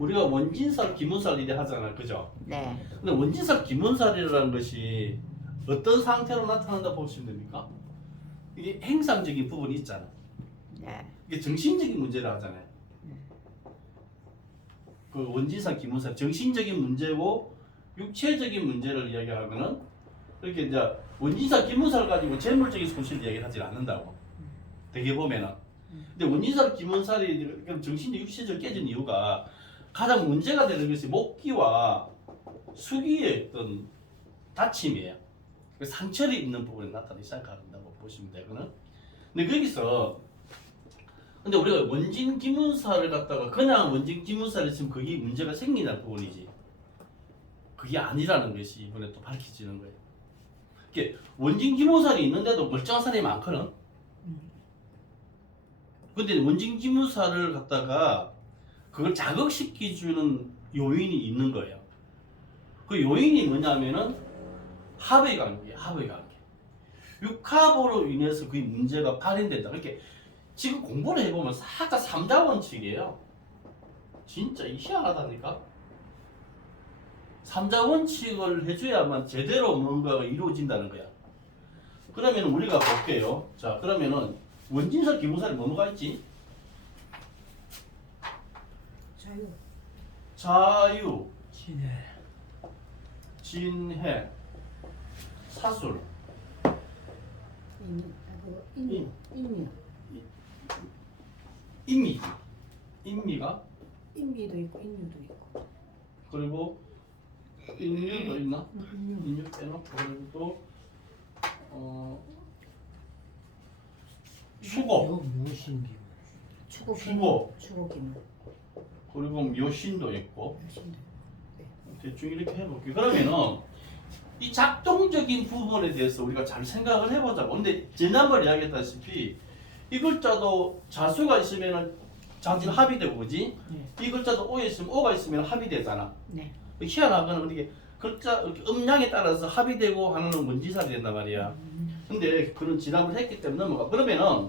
우리가 원진살, 기문살 이래 하잖아, 그죠? 네. 근데 원진살, 기문살이라는 것이 어떤 상태로 나타난다 보시면 됩니까? 이게 행상적인 부분이 있잖아. 네. 이게 정신적인 문제라 하잖아요. 그 원진살, 기문살, 정신적인 문제고 육체적인 문제를 이야기하면은 이렇게 이제 원진살, 기문살 가지고 재물적인 손실을 이야기하지 않는다고. 되게 보면은. 근데 원진살, 기문살이 정신적, 육체적으로 깨진 이유가 가장 문제가 되는 것이 목기와 수기의 어떤 다침이에요. 상처를 입는 부분에 나타나기 시작한다고 보시면 되거든. 근데 거기서 근데 우리가 원진 기문살을 갖다가 그냥 원진 기문살을 있으면 그게 문제가 생기는 부분이지. 그게 아니라는 것이 이번에 또 밝혀지는 거예요. 이게 원진 기문살이 있는데도 멀쩡한 사람이 많거든. 근데 원진 기문살을 갖다가 그걸 자극시켜주는 요인이 있는 거예요. 그 요인이 뭐냐면은 합의 관계예요. 합의 관계. 육합으로 인해서 그 문제가 발현된다. 그렇게 지금 공부를 해보면 살짝 삼자원칙이에요. 진짜 희한하다니까. 삼자원칙을 해줘야만 제대로 뭔가가 이루어진다는 거야. 그러면 우리가 볼게요. 자, 그러면은 원진살, 기문살이 뭐가 있지? 자유. 자유, 진해. 진해, 사술, 인류. 인미. 인미가 인미도 있고 인류도 있고. 그리고 인류도 있나? 인류 빼놓고 그리고 또 수고, 묘신기. 추고 추고. 추고 기문. 그리고 묘신도 있고 신도. 대충 이렇게 해볼게요. 그러면은 이 작동적인 부분에 대해서 우리가 잘 생각을 해보자고. 근데 지난번에 이야기했다시피 이 글자도 자수가 있으면은 자진 합이 되고 그지? 이 글자도 오에 있으면 오가 있으면 합이 되잖아. 네. 희한하거는 이게 글자 이렇게 음량에 따라서 합이 되고 하는 원지살이 된단 말이야. 근데 그런 진압을 했기 때문에 넘어가. 그러면은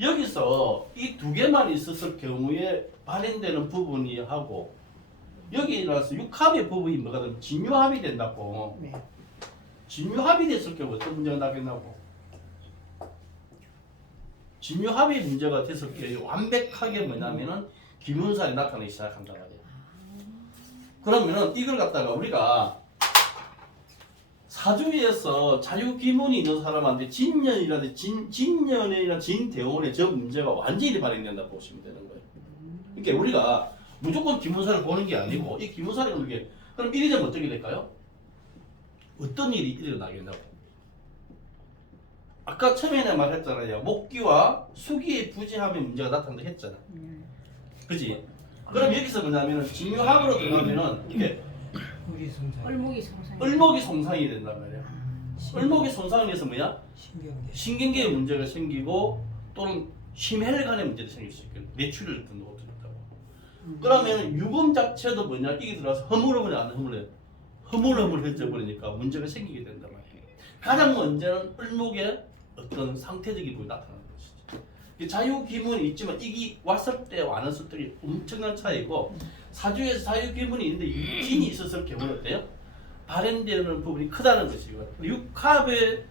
여기서 이 두 개만 있었을 경우에 발현되는 부분이 하고 여기라서 육합의 부분이 뭐가 되면 진유합이 된다고. 네. 진유합이 됐을 경우 어떤 문제가 나겠냐고. 진유합이 문제가 됐을 경우에 완벽하게 뭐냐면은 기문살이 나타나기 시작한단 말이야. 그러면은 이걸 갖다가 우리가 사주에서 자유기문이 있는 사람한테 진년이라든지 진년이나 진대원의 저 문제가 완전히 발현된다고 보시면 되는 거예요. 그러니까 우리가 무조건 기문살을 보는 게 아니고 이 기문살이 이게 그럼 일이 되면 어떻게 될까요? 어떤 일이 일어나겠냐고. 아까 처음에 말했잖아요. 목기와 수기의 부재함의 문제가 나타난다 했잖아. 그지? 그럼 여기서 뭐냐면은 진유합으로 들어가면은 이게 우리 성장. 얼목이 성상. 을목이 손상이 된단 말이야. 을목이 손상이 돼서 뭐야? 신경계. 신경계에 문제가 생기고 또는 심혈관에 문제가 생길 수 있거든. 뇌출혈 같은 것도 있다고. 그러면 유금 자체도 뭐냐? 이게 들어가서 허물허물이 안 허물해. 허물허물해져 버리니까 문제가 생기게 된단 말이야. 가장 먼저는 을목의 어떤 상태적인 부분이 나타나는 것이죠. 자유기문이 있지만 이게 왔을 때와 안 왔을 때 엄청난 차이고 사주에서 자유기문이 있는데 육진이 있었을 경우는 어때요? 발현되는 부분이 크다는 것이고 육합의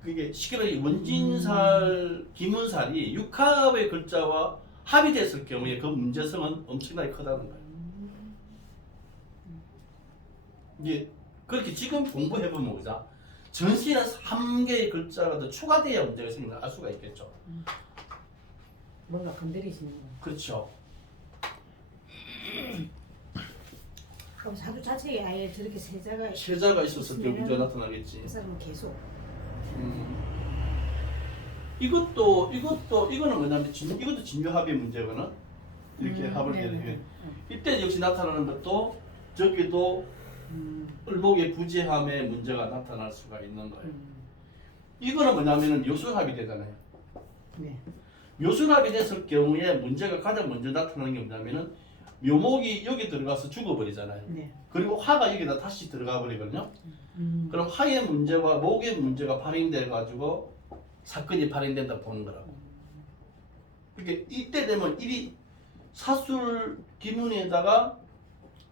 그게 쉽게 말해 원진살, 기문살이 육합의 글자와 합이 됐을 경우에 그 문제성은 엄청나게 크다는 거예요. 이게 그렇게 지금 공부해보면 보자. 전시는 3개의 글자가 더 추가돼야 문제가 생긴다 알 수가 있겠죠. 뭔가 건드리시는 거. 그렇죠. 그럼 사주 자체에 아예 저렇게 세자가 세자가 있었을 때 문제가 나타나겠지. 그 사람은 계속 이거는 뭐냐면 이것도 진유합의 문제거든. 이렇게 합을 되는 이때 역시 나타나는 것도 저기도 을목의 부재함의 문제가 나타날 수가 있는 거예요. 이거는 뭐냐면은 묘술합이 되잖아요. 네. 묘술합이 됐을 경우에 문제가 가장 먼저 나타나는 게 뭐냐면은 묘목이 여기 들어가서 죽어버리잖아요. 네. 그리고 화가 여기다 다시 들어가 버리거든요. 그럼 화의 문제와 목의 문제가 발현돼 가지고 사건이 발현된다 보는 거라고. 그러니까 이때 되면 일이 사술 기문에다가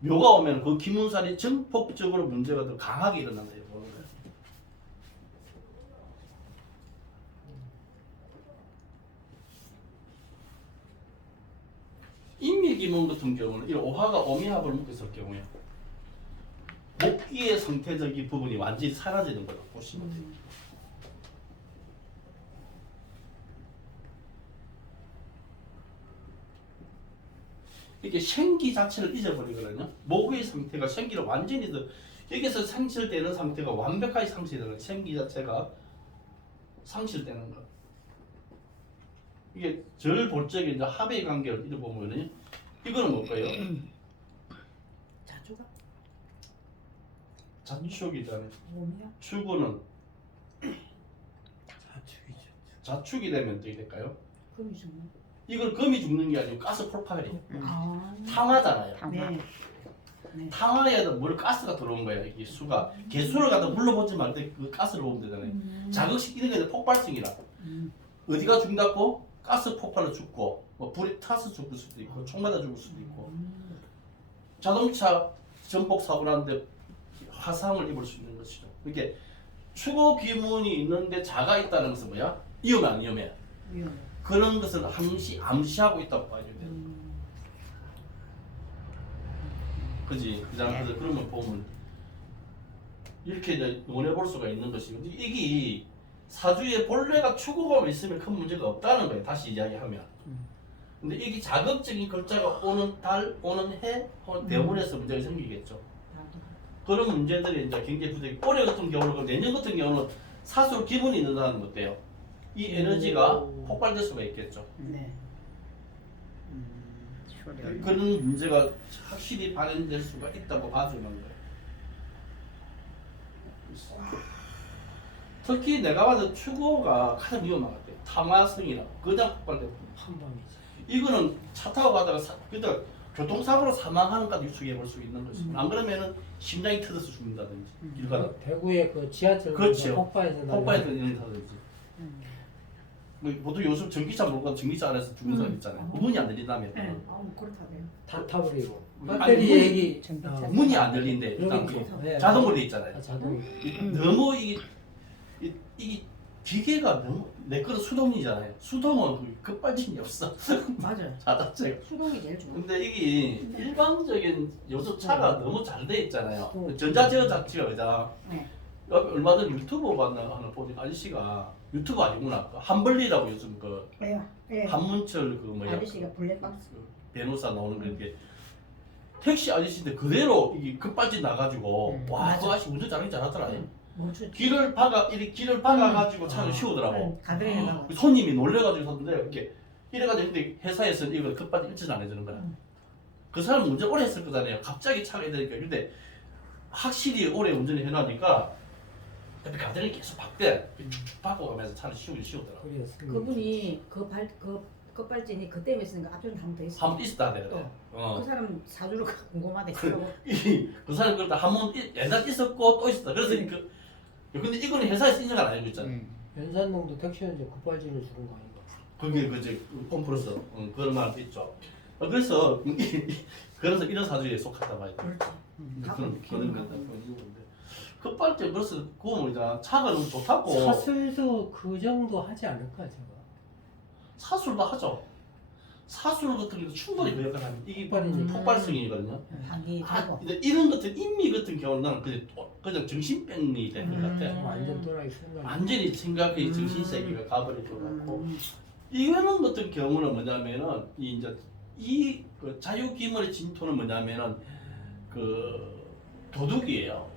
묘가 오면 그 기문살이 전폭적으로 문제가 더 강하게 일어난다 이거 보는 거예요. 인미기문 같은 경우는 이 오화가 오미합을 묶고 있을 경우에 목기의 상태적인 부분이 완전히 사라지는 거라고 보시면 돼요. 이게 생기 자체를 잊어버리거든요. 목의 상태가 생기를 완전히 여기서 상실되는 상태가 완벽하게 상실되는 생기 자체가 상실되는 거. 이게 절 볼 적에 이제 합의 관계를 이렇게 보면요. 이거는 뭘까요? 자주가 자축이잖아요. 몸이야? 축은 자축이죠. 자축이 되면 어떻게 될까요? 금이 죽는. 이걸 금이 죽는 게 아니고 가스 폭발이에요. 아. 탕화잖아요. 네. 네. 탕화에도 물 가스가 들어온 거야. 이게 수가 개수를 갖다 물로 보지 말고 그 가스를 보면 되잖아요. 자극시키는 게 폭발성이라. 어디가 죽는다고? 가스 폭발로 죽고 뭐 불이 타서 죽을 수도 있고 총 맞아 죽을 수도 있고 자동차 전복 사고 나는데 화상을 입을 수 있는 것이죠. 이렇게 추고 기문이 있는데 자가 있다는 것은 뭐야? 위험해 안 위험해? 위험. 그런 것을 암시하고 있다고 봐야 돼요. 그지? 그래서 그러면 보면 이렇게 이제 원해 볼 수가 있는 것이 이게 사주에 본래가 추구가 있으면 큰 문제가 없다는 거예요. 다시 이야기하면. 근데 이게 자극적인 글자가 오는 달, 오는 해, 대본에서 문제가 생기겠죠. 그런 문제들이 이제 굉장히 부족해. 올해 같은 경우는 내년 같은 경우는 사수로 기분이 있는다는 거 어때요? 이 에너지가 폭발될 수가 있겠죠. 네. 그런 문제가 확실히 발현될 수가 있다고 봐주는 거예요. 특히 내가 봐도 추구가 가장 위험한 것 같아요. 탐화성이라 그냥 폭발되고 한 방이지. 이거는 차 타고 가다가 그러니까 교통사고로 사망하는 까지 유추해 볼 수 있는 거죠. 안 그러면은 심장이 터져서 죽는다든지 길 가다 대구의 그 지하철 그렇죠. 폭발해서 폭발해서 일어나든지. 뭐 보통 요즘 전기차 몰고 가도 전기차 안에서 죽는 사람 있잖아요. 문이 안 열린다면 네. 아, 그렇다네요. 다 타버리고 아니, 배터리 문이- 얘기 문이 안 열린대. 일단 그러니까. 그게 네. 자동으로 돼 있잖아요. 자동. 너무 이게 기계가 너무 내 거는 수동이잖아요. 수동은 급발진이 없어. 맞아요. 자동차. 수동이 제일 좋아. 근데 이게 일반적인 요즘 차가 너무 잘 돼 있잖아요. 수동. 전자제어 장치가 그자. 네. 얼마 전에 유튜브 봤나 하나 보니 아저씨가 유튜브 아니구나. 그 한벌리라고 요즘 그 왜요? 예. 한문철 그 뭐야 아저씨가 블랙박스. 그 변호사 나오는 거 이렇게 택시 아저씨인데 그대로 이게 급발진 나가지고 와 그 아저씨 운전 잘하더라. 멈추. 길을 박아가지고 차를 씌우더라고. 가드레일 나가. 손님이 놀래가지고 섰는데 이렇게 이래가지고 근데 회사에서는 이걸 급발진 일치를 안 해주는 거야. 그 사람 운전 오래 했을 거잖아요. 갑자기 차가 되니까 근데 확실히 오래 운전을 해놔니까 옆에 가드레일 계속 박대 바꿔가면서 차를 씌우더라고. 그분이 그 끝발진이 그 때문에 쓰니까 앞전 한번 더 있어. 한번 있었다 내가. 그 사람 사주로가 궁금하대. 그 사람 그러다 한번 옛날 있었고 또 있었다. 그래서 근데 이거는 회사에서 인정 안 해주고 있잖아. 연산동도 택시 운전 급발진을 죽은 거 아닌가? 그게 그제 홈플러스 그런 말도 있죠. 그래서 이런 사주에 속하다 봐야 돼. 그렇지. 그런 건데 급발진 그래서 그거 뭐냐 차가 너무 좋다고 사슬도 그 정도 하지 않을까 제가. 사술도 하죠. 사술 같은 경우도 충분히 그 역할을 합니다. 이게 폭발성이거든요. 한기 하고. 근데 이런 것들 인미 같은 경우는 그냥 정신병이 되는 것 같아. 완전 또라이 생각. 완전히 생각이 정신세계가 가버릴 것 같고 이거는 같은 경우는 뭐냐면은 그 자유기물의 진토는 뭐냐면은 그 도둑이에요.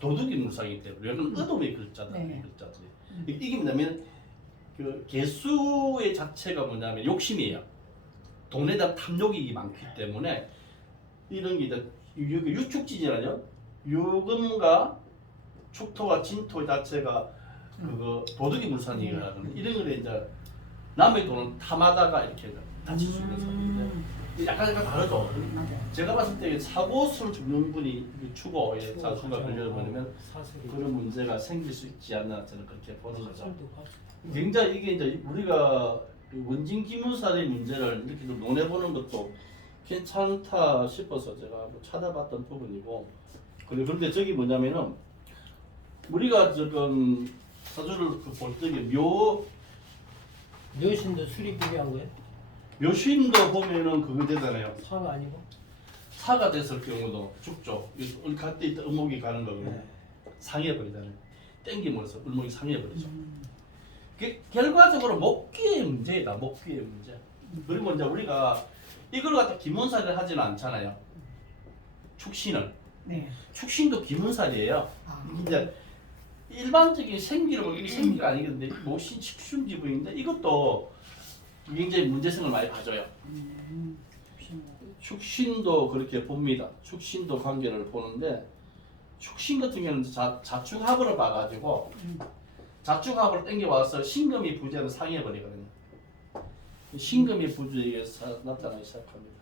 도둑이 물상이기 때문에 왜냐면 의도의 글자다. 네. 글자들이 이게 뭐냐면 그 개수의 자체가 뭐냐면 욕심이에요. 돈에 대한 탐욕이 많기 때문에 이런 게 이제 유축진이라뇨. 유금과 축토와 진토 자체가 그거 도둑이 물산이라는 이런 거를 이제 남의 돈을 탐하다가 이렇게 다칠 수 있는 사람인데 약간 다르죠. 맞아요. 제가 봤을 때 사고수를 죽는 분이 추고에 사수가 걸려버리면 그런 문제가 생길 수 있지 않나 저는 그렇게 보는 거죠. 굉장히 이게 이제 우리가 원진 기무살의 문제를 이렇게 좀 논해보는 것도 괜찮다 싶어서 제가 뭐 찾아봤던 부분이고, 그런데 저기 뭐냐면은 우리가 지금 사주를 볼 적에 묘신도 수리 필요한 거예요? 묘신도 보면은 그거 되잖아요. 사가 아니고? 사가 됐을 경우도 죽죠. 갈 때 있다 을목이 가는 거거든요. 네. 상해버리잖아요. 땡김으로써 을목이 상해버리죠. 결과적으로 목기의 문제이다. 목기의 문제. 그리고 이제 우리가 이걸 갖다 기문살을 하지는 않잖아요. 축신을. 네. 축신도 기문살이에요. 아, 이제 일반적인 생기를 보면 이게 생기가 아니겠는데 모신 축신 기분인데 이것도 굉장히 문제성을 많이 가져요. 축신도 그렇게 봅니다. 축신도 관계를 보는데 축신 같은 경우는 자축합으로 봐가지고 자축합으로 땡겨와서 신금이 부재는 상해버리거든요. 신금이 부재에 나타나기 시작합니다.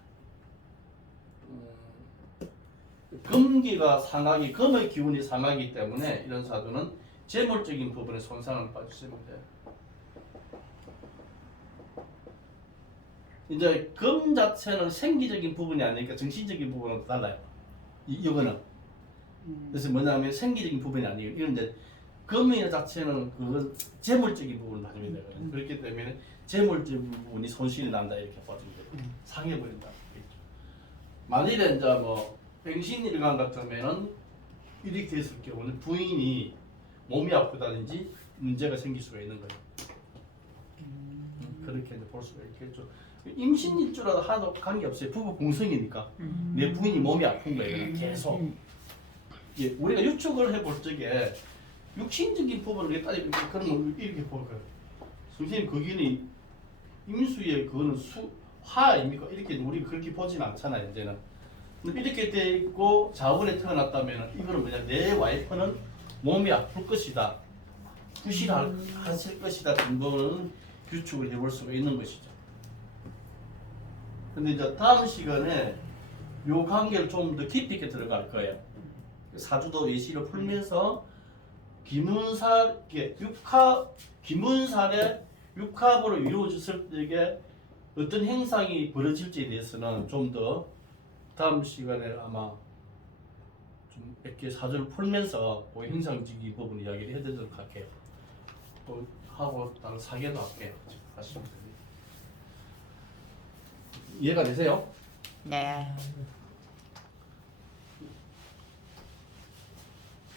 금기가 상하기, 금의 기운이 상하기 때문에 이런 사주는 재물적인 부분에 손상을 받을 수 있는데, 이제 금 자체는 생기적인 부분이 아니니까 정신적인 부분은 달라요. 이거는 그래서 뭐냐면 생기적인 부분이 아니에요. 이런 이제 금의 자체는 그건 재물적인 부분을 가지게 되거든요. 그렇기 때문에 재물적인 부분이 손실이 난다 이렇게 봐주면 돼요. 상해버린다. 만일에 이제 뭐 병신일간 같으면은 이렇게 됐을 경우는 부인이 몸이 아프다든지 문제가 생길 수가 있는 거예요. 그렇게 이제 볼 수가 있겠죠. 임신일주라도 하나도 관계없어요. 부부 공성이니까 내 부인이 몸이 아픈 거예요. 계속. 예, 우리가 유축을 해볼 적에 육신적인 부분을 따지면 그런 걸 이렇게 볼 거예요. 선생님 거기는 임수의 그거는 화 아닙니까? 이렇게 우리 그렇게 보진 않잖아요. 이제는 이렇게 돼 있고 자원에 태어났다면 이거는 뭐냐, 내 와이프는 몸이 아플 것이다, 부실하실 것이다 정도는 유축을 해볼 수가 있는 것이죠. 근데 이제 다음 시간에 요 관계를 좀 더 깊이 있게 들어갈 거예요. 사주도 예시를 풀면서 기문살, 기문살의 육합으로 이루어졌을 때 어떤 행상이 벌어질지에 대해서는 좀 더 다음 시간에 아마 좀 이렇게 사주를 풀면서 그 행상적인 부분 이야기를 해드리도록 할게요. 또 하고 다른 사계도 할게요. 하시면 됩니다. 이해가 되세요? 네.